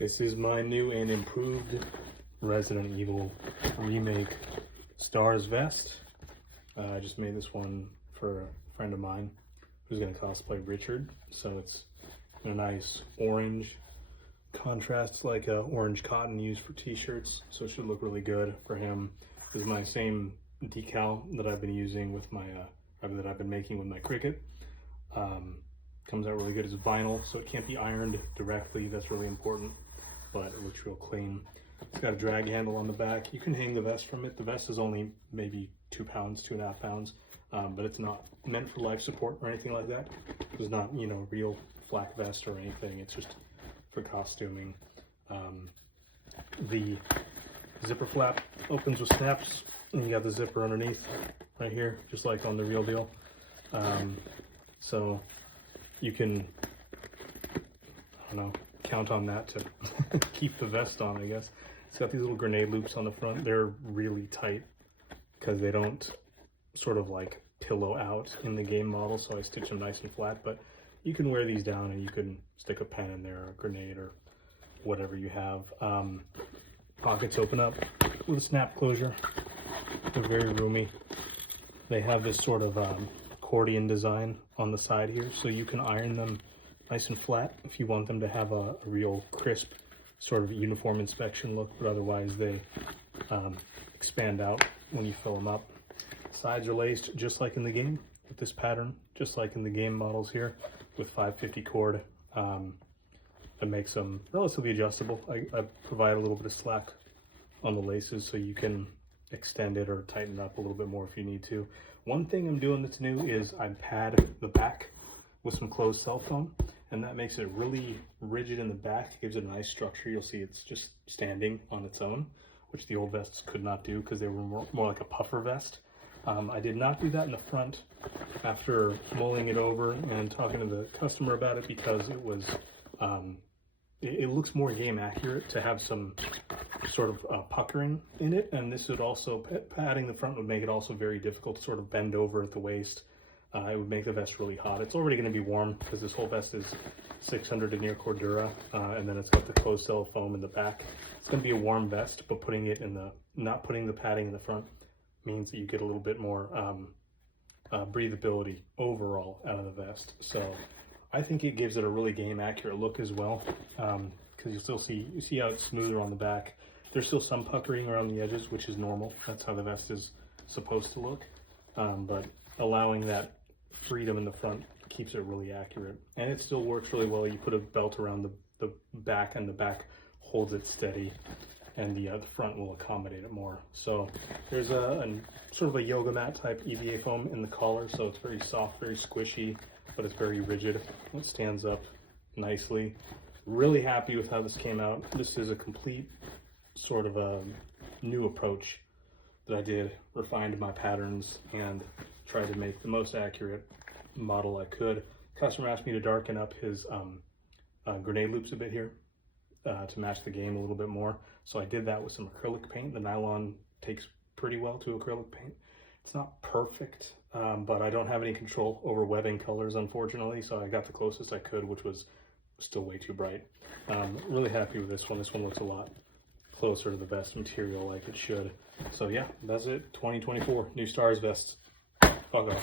This is my new and improved Resident Evil remake Stars vest. I just made this one for a friend of mine who's going to cosplay Richard. So it's a nice orange, contrasts like orange cotton used for t-shirts. So it should look really good for him. This is my same decal that I've been using with my, that I've been making with my Cricut. Comes out really good as vinyl, so it can't be ironed directly. That's really important, but it looks real clean. It's got a drag handle on the back. You can hang the vest from it. The vest is only maybe 2 pounds, 2.5 pounds, but it's not meant for life support or anything like that. It's not, you know, real flak vest or anything. It's just for costuming. The zipper flap opens with snaps, and you got the zipper underneath right here, just like on the real deal. So you can, I don't know, count on that to keep the vest on, I guess. It's got these little grenade loops on the front. They're really tight because they don't sort of like pillow out in the game model, so I stitch them nice and flat, but you can wear these down and you can stick a pen in there, or a grenade, or whatever you have. Pockets open up with a snap closure. They're very roomy. They have this sort of accordion design on the side here, so you can iron them nice and flat if you want them to have a real crisp sort of uniform inspection look, but otherwise they expand out when you fill them up. Sides are laced just like in the game with this pattern, just like in the game models here with 550 cord. That makes them relatively adjustable. I provide a little bit of slack on the laces so you can extend it or tighten it up a little bit more if you need to. One thing I'm doing that's new is I pad the back with some closed cell foam, and that makes it really rigid in the back. It gives it a nice structure. You'll see it's just standing on its own, which the old vests could not do because they were more like a puffer vest. I did not do that in the front after mulling it over and talking to the customer about it, because it was it looks more game accurate to have some sort of puckering in it, and this would also, padding the front would make it also very difficult to sort of bend over at the waist. It would make the vest really hot. It's already going to be warm because this whole vest is 600 denier cordura, and then it's got the closed cell foam in the back. It's going to be a warm vest, but putting it in the, not putting the padding in the front means that you get a little bit more breathability overall out of the vest. So I think it gives it a really game accurate look as well, because you still see how it's smoother on the back. There's still some puckering around the edges, which is normal. That's how the vest is supposed to look, but allowing that freedom in the front keeps it really accurate, and it still works really well. You put a belt around the back, and the back holds it steady, and the front will accommodate it more. So there's a sort of a yoga mat type EVA foam in the collar, so it's very soft, very squishy, but it's very rigid. It stands up nicely. Really happy with how this came out. This is a complete sort of a new approach that I did, refined my patterns and tried to make the most accurate model I could. Customer asked me to darken up his grenade loops a bit here to match the game a little bit more. So I did that with some acrylic paint. The nylon takes pretty well to acrylic paint. It's not perfect, but I don't have any control over webbing colors, unfortunately, so I got the closest I could, which was still way too bright. Really happy with this one. This one looks a lot closer to the vest material like it should. So yeah, that's it. 2024 new Stars vests. Fuck off.